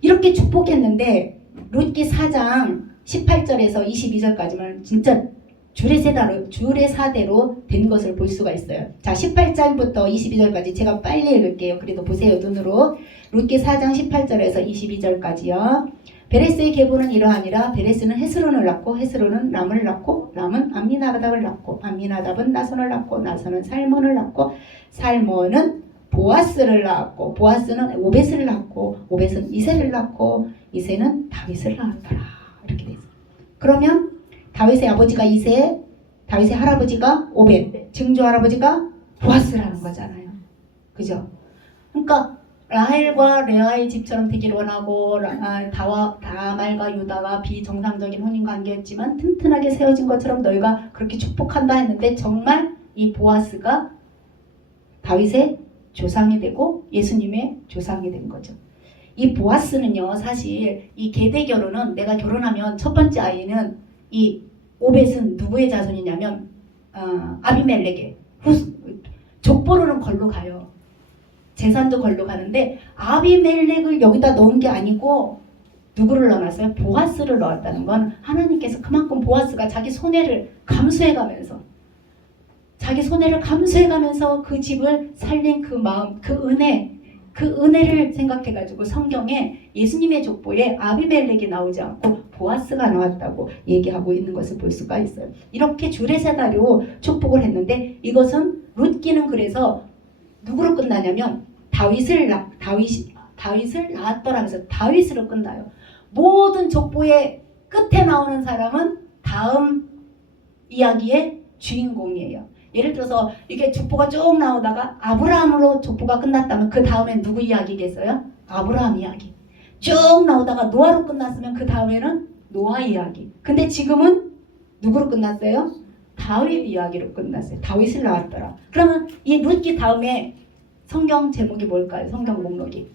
이렇게 축복했는데 룻기 4장 18절에서 22절까지만 진짜 주례사대로 된 것을 볼 수가 있어요. 자, 18장부터 22절까지 제가 빨리 읽을게요. 그래도 보세요, 눈으로. 룻기 4장 18절에서 22절까지요. 베레스의 계보는 이러하니라. 베레스는 헤스론을 낳고 헤스론은 람을 낳고 람은 암미나답을 낳고 암미나답은 나손을 낳고 나손은 살몬을 낳고 살몬은 보아스를 낳았고 보아스는 오벳을 낳고 오벳은 이새를 낳고 이새는 다윗을 낳았더라. 이렇게 돼 있어요. 그러면 다윗의 아버지가 이새, 다윗의 할아버지가 오벳, 증조 할아버지가 보아스라는 거잖아요. 그죠? 그러니까 라헬과 레아의 집처럼 되기를 원하고 다말과 유다가 비정상적인 혼인관계였지만 튼튼하게 세워진 것처럼 너희가 그렇게 축복한다 했는데 정말 이 보아스가 다윗의 조상이 되고 예수님의 조상이 된 거죠. 이 보아스는요, 사실 이 계대 결혼은 내가 결혼하면 첫 번째 아이는 이 오벳은 누구의 자손이냐면 아비멜렉의 족보로는 걸로 가요. 재산도 걸로 가는데 아비멜렉을 여기다 넣은 게 아니고 누구를 넣어놨어요? 보아스를 넣었다는 건 하나님께서 그만큼 보아스가 자기 손해를 감수해가면서 그 집을 살린 그 마음, 그 은혜를 생각해가지고 성경에 예수님의 족보에 아비멜렉이 나오지 않고 보아스가 나왔다고 얘기하고 있는 것을 볼 수가 있어요. 이렇게 주례사다로 축복을 했는데 이것은 룻기는 그래서 누구로 끝나냐면 다윗을 낳았더라면서 다윗으로 끝나요. 모든 족보의 끝에 나오는 사람은 다음 이야기의 주인공이에요. 예를 들어서 이게 족보가 쭉 나오다가 아브라함으로 족보가 끝났다면 그 다음엔 누구 이야기겠어요? 아브라함 이야기. 쭉 나오다가 노아로 끝났으면 그 다음에는 노아 이야기. 근데 지금은 누구로 끝났어요? 다윗 이야기로 끝났어요. 다윗을 낳았더라. 그러면 이 룻기 다음에 성경 제목이 뭘까요? 성경 목록이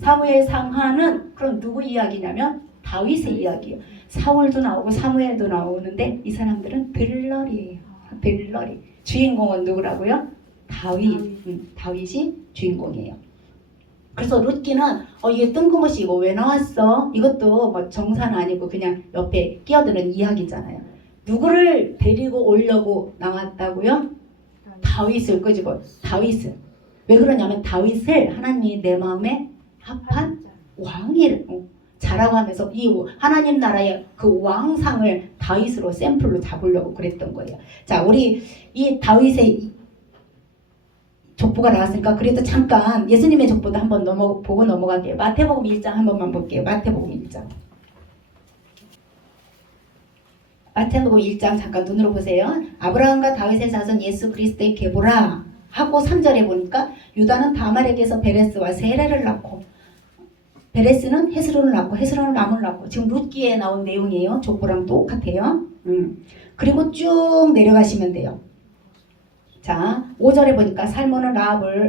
사무엘 상하는 그럼 누구 이야기냐면 다윗의 이야기예요. 사울도 나오고 사무엘도 나오는데 이 사람들은 들러리예요. 들러리. 주인공은 누구라고요? 다윗이 주인공이에요. 그래서 룻기는 이게 뜬금없이 이거 왜 나왔어? 이것도 뭐 정사는 아니고 그냥 옆에 끼어드는 이야기잖아요. 누구를 데리고 오려고 나왔다고요? 다윗을 끄집어. 다윗은 왜 그러냐면 다윗을 하나님이 내 마음에 합한 왕이 자라고 하면서 이 하나님 나라의 그 왕상을 다윗으로 샘플로 잡으려고 그랬던 거예요. 자, 우리 이 다윗의 족보가 나왔으니까 그래도 잠깐 예수님의 족보도 한번 보고 넘어갈게요. 마태복음 1장 한 번만 볼게요. 마태복음 1장. 마태복음 1장 잠깐 눈으로 보세요. 아브라함과 다윗의 자손 예수 그리스도의 계보라 하고 3절에 보니까 유다는 다말에게서 베레스와 세레를 낳고 베레스는 헤스론을 낳고 헤스론은 람을 낳고 지금 룻기에 나온 내용이에요. 족보랑 똑같아요. 그리고 쭉 내려가시면 돼요. 자, 5절에 보니까 살몬은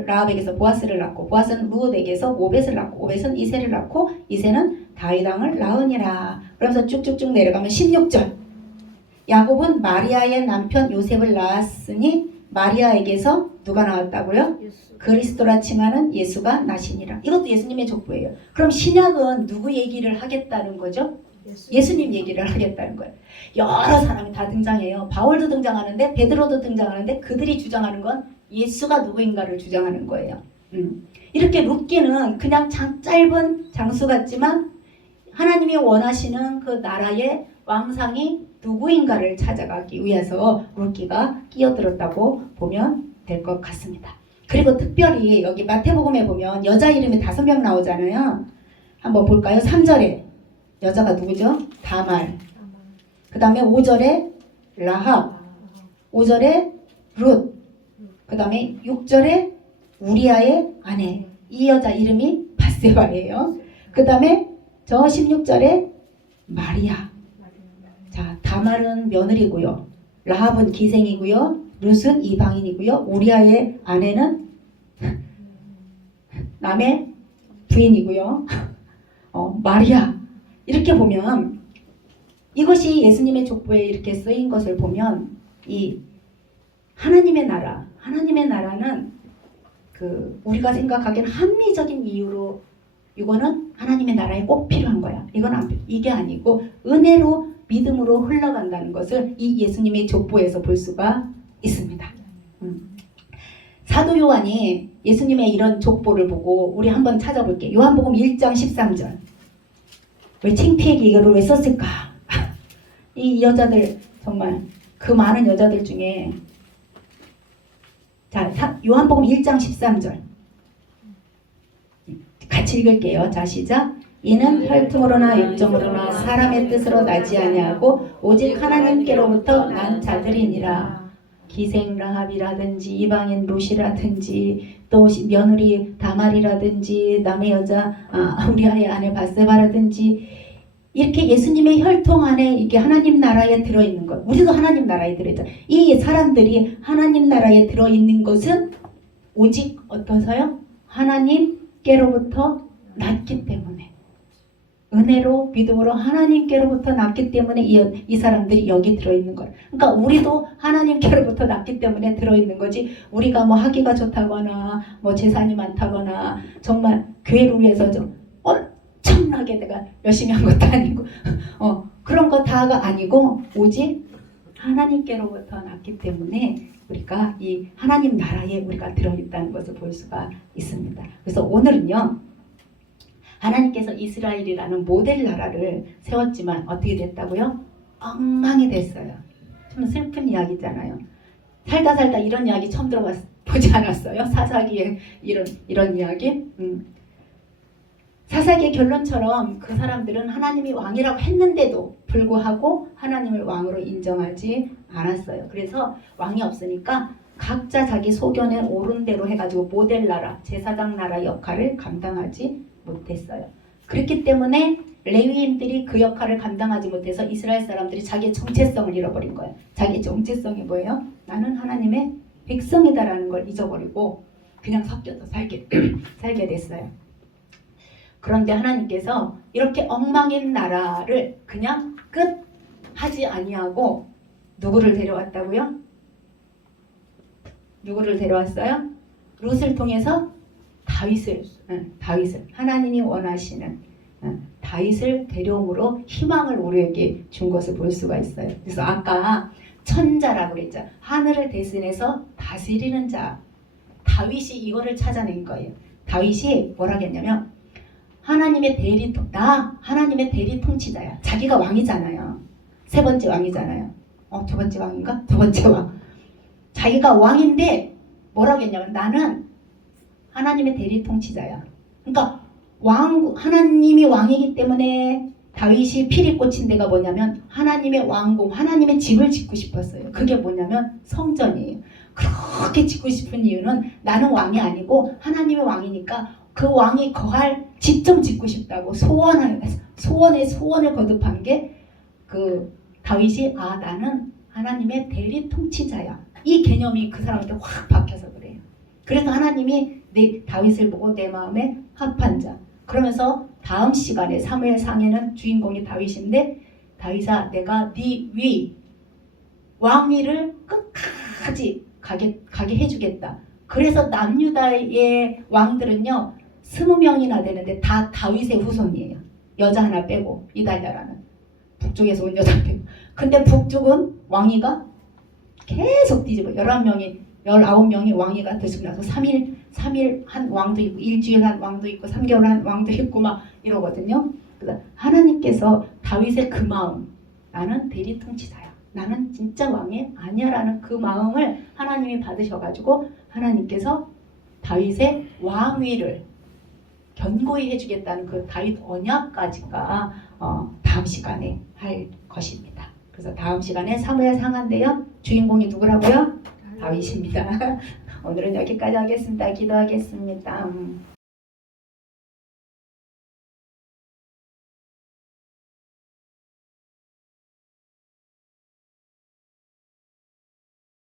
라합에게서 보아스를 낳고 보아스는 루옷에게서 오벳을 낳고 오벳은 이새를 낳고 이새는 다윗 왕을 낳으니라. 그러면서 쭉쭉쭉 내려가면 16절 야곱은 마리아의 남편 요셉을 낳았으니 마리아에게서 누가 나왔다고요? 그리스도라 칭하는 예수가 나시니라. 이것도 예수님의 족보예요. 그럼 신약은 누구 얘기를 하겠다는 거죠? 예수님 얘기를 하겠다는 거예요. 여러 사람이 다 등장해요. 바울도 등장하는데 베드로도 등장하는데 그들이 주장하는 건 예수가 누구인가를 주장하는 거예요. 이렇게 룻기는 그냥 짧은 장수 같지만 하나님이 원하시는 그 나라의 왕상이 누구인가를 찾아가기 위해서 룻기가 끼어들었다고 보면 될 것 같습니다. 그리고 특별히 여기 마태복음에 보면 여자 이름이 5명 나오잖아요. 한번 볼까요? 3절에 여자가 누구죠? 다말. 그 다음에 5절에 라합. 5절에 룻. 그 다음에 6절에 우리아의 아내. 이 여자 이름이 바세바예요. 그 다음에 저 16절에 마리아. 자, 다말은 며느리고요. 라합은 기생이고요. 룻은 이방인이고요. 우리아의 아내는 남의 부인이고요. 마리아. 이렇게 보면 이것이 예수님의 족보에 이렇게 쓰인 것을 보면 이 하나님의 나라는 그 우리가 생각하기에는 합리적인 이유로 이거는 하나님의 나라에 꼭 필요한 거야. 이게 아니고 은혜로 믿음으로 흘러간다는 것을 이 예수님의 족보에서 볼 수가 있습니다. 사도 요한이 예수님의 이런 족보를 보고 우리 한번 찾아볼게요. 요한복음 1장 13절. 왜 창피하게 이거를 왜 썼을까? 이 여자들 정말 그 많은 여자들 중에 자 요한복음 1장 13절 같이 읽을게요. 자 시작. 이는 혈통으로나 육정으로나 사람의 뜻으로 나지 아니하고 오직 하나님께로부터 난 자들이니라. 기생 라합이라든지 이방인 롯이라든지 또 며느리 다말이라든지 남의 여자 우리아의 아내 바세바라든지 이렇게 예수님의 혈통 안에 이게 하나님 나라에 들어있는 것. 우리도 하나님 나라에 들어있잖아요. 이 사람들이 하나님 나라에 들어있는 것은 오직 어떠서요? 하나님께로부터 났기 때문에 은혜로 믿음으로 하나님께로부터 났기 때문에 이 사람들이 여기 들어있는 거예요. 그러니까 우리도 하나님께로부터 났기 때문에 들어있는 거지 우리가 뭐 하기가 좋다거나 뭐 재산이 많다거나 정말 교회를 위해서 좀 엄청나게 내가 열심히 한 것도 아니고 그런 거 다가 아니고 오직 하나님께로부터 났기 때문에 우리가 이 하나님 나라에 우리가 들어있다는 것을 볼 수가 있습니다. 그래서 오늘은요. 하나님께서 이스라엘이라는 모델 나라를 세웠지만 어떻게 됐다고요? 엉망이 됐어요. 좀 슬픈 이야기잖아요. 살다 이런 이야기 처음 보지 않았어요? 사사기의 이런 이야기? 사사기의 결론처럼 그 사람들은 하나님이 왕이라고 했는데도 불구하고 하나님을 왕으로 인정하지 않았어요. 그래서 왕이 없으니까 각자 자기 소견에 옳은 대로 해가지고 모델 나라, 제사장 나라 역할을 감당하지 못했어요. 그렇기 때문에 레위인들이 그 역할을 감당하지 못해서 이스라엘 사람들이 자기의 정체성을 잃어버린 거예요. 자기 정체성이 뭐예요? 나는 하나님의 백성이다라는 걸 잊어버리고 그냥 섞여서 살게 됐어요. 그런데 하나님께서 이렇게 엉망인 나라를 그냥 끝 하지 아니하고 누구를 데려왔다고요? 누구를 데려왔어요? 룻을 통해서 다윗을 하나님이 원하시는 다윗을 데려옴으로 희망을 우리에게 준 것을 볼 수가 있어요. 그래서 아까 천자라고 그랬죠. 하늘을 대신해서 다스리는 자, 다윗이 이거를 찾아낸 거예요. 다윗이 뭐라고 했냐면 하나님의 하나님의 대리 통치자야. 자기가 왕이잖아요. 세 번째 왕이잖아요. 두 번째 왕인가? 두 번째 왕. 자기가 왕인데 뭐라고 했냐면 나는 하나님의 대리 통치자야. 그러니까 하나님이 왕이기 때문에 다윗이 피리 꽂힌 데가 뭐냐면 하나님의 왕궁, 하나님의 집을 짓고 싶었어요. 그게 뭐냐면 성전이에요. 그렇게 짓고 싶은 이유는 나는 왕이 아니고 하나님의 왕이니까 그 왕이 거할 집 좀 짓고 싶다고 소원을 거듭한 게 그 다윗이 나는 하나님의 대리 통치자야. 이 개념이 그 사람한테 확 박혀서 그래요. 그래서 하나님이 다윗을 보고 내 마음에 합한 자. 그러면서 다음 시간에 사무엘상에는 주인공이 다윗인데 다윗아 내가 네 왕위를 끝까지 가게 해주겠다. 그래서 남유다의 왕들은요 20명이나 되는데 다 다윗의 후손이에요. 여자 하나 빼고 이달랴라는 북쪽에서 온 여자 빼고. 근데 북쪽은 왕위가 계속 뒤집어 19명이 왕위가 들쑥나서 3일 한 왕도 있고 일주일 한 왕도 있고 3개월 한 왕도 있고 막 이러거든요. 그래서 하나님께서 다윗의 그 마음 나는 대리 통치자야. 나는 진짜 왕이 아니야라는 그 마음을 하나님이 받으셔가지고 하나님께서 다윗의 왕위를 견고히 해주겠다는 그 다윗 언약까지가 다음 시간에 할 것입니다. 그래서 다음 시간에 사무엘 상한데요. 주인공이 누구라고요? 다윗입니다. 오늘은 여기까지 하겠습니다. 기도하겠습니다.